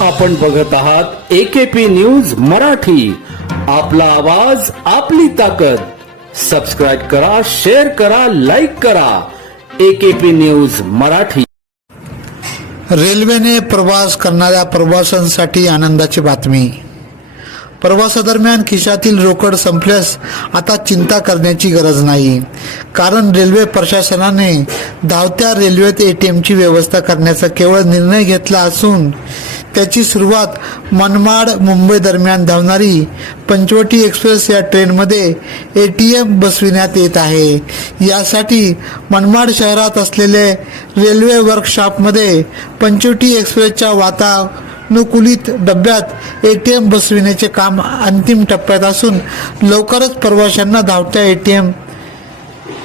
आपण बघत आहात एकेपी न्यूज मराठी. आपला आवाज आपली ताकद. सबस्क्राईब करा शेअर करा लाईक करा. AKP news Marathi. रेल्वेने प्रवास करणाऱ्या प्रवाशांसाठी आनंदाची बातमी. प्रवासादरम्यान खिशातील रोकड संपल्यास आता चिंता करण्याची गरज नाही. कारण रेल्वे प्रशासनाने धावत्या रेल्वेत ए टी एमची व्यवस्था करण्याचा केवळ निर्णय घेतला असून त्याची सुरुवात मनमाड मुंबई दरम्यान धावणारी पंचवटी एक्सप्रेस या ट्रेनमध्ये ए टी एम बसविण्यात येत आहे. यासाठी मनमाड शहरात असलेले रेल्वे वर्कशॉपमध्ये पंचवटी एक्सप्रेसच्या वातानुकूलित डब्यात ए टी एम बसविण्याचे काम अंतिम टप्प्यात असून लवकरच प्रवाशांना धावत्या ए टी एम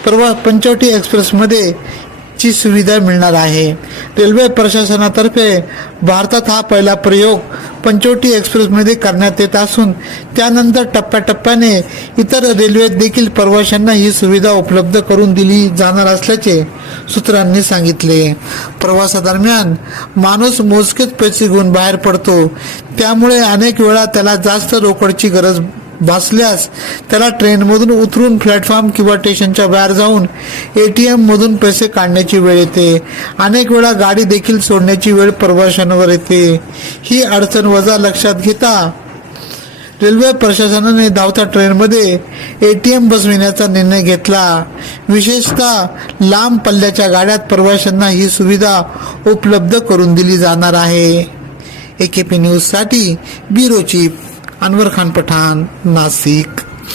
प्रवा पंचवटी एक्सप्रेसमध्ये ची सुविधा मिळणार आहे. रेल्वे प्रशासनातर्फे भारतात हा पहिला प्रयोग पंचवटी एक्सप्रेसमध्ये करण्यात येत असून त्यानंतर टप्प्याटप्प्याने इतर रेल्वेत देखील प्रवाशांना ही सुविधा उपलब्ध करून दिली जाणार असल्याचे सूत्रांनी सांगितले. प्रवासादरम्यान माणूस मोजकेच पैसे घेऊन बाहेर पडतो. त्यामुळे अनेक वेळा त्याला जास्त रोकडची गरज भासल्यास त्याला ट्रेनमधून उतरून प्लॅटफॉर्म किंवा स्टेशनच्या बाहेर जाऊन ए टी एममधून पैसे काढण्याची वेळ येते. अनेक वेळा गाडी देखील सोडण्याची वेळ प्रवाशांवर येते. ही अडचण वजा लक्षात घेता रेल्वे प्रशासनाने धावत्या ट्रेनमध्ये ए टी एम बसविण्याचा निर्णय घेतला. विशेषतः लांब पल्ल्याच्या गाड्यात प्रवाशांना ही सुविधा उपलब्ध करून दिली जाणार आहे. ए के पी न्यूजसाठी ब्युरो चीफ ਅਨਵਰ ਖਾਨ ਪਠਾਨ ਨਾਸਿਕ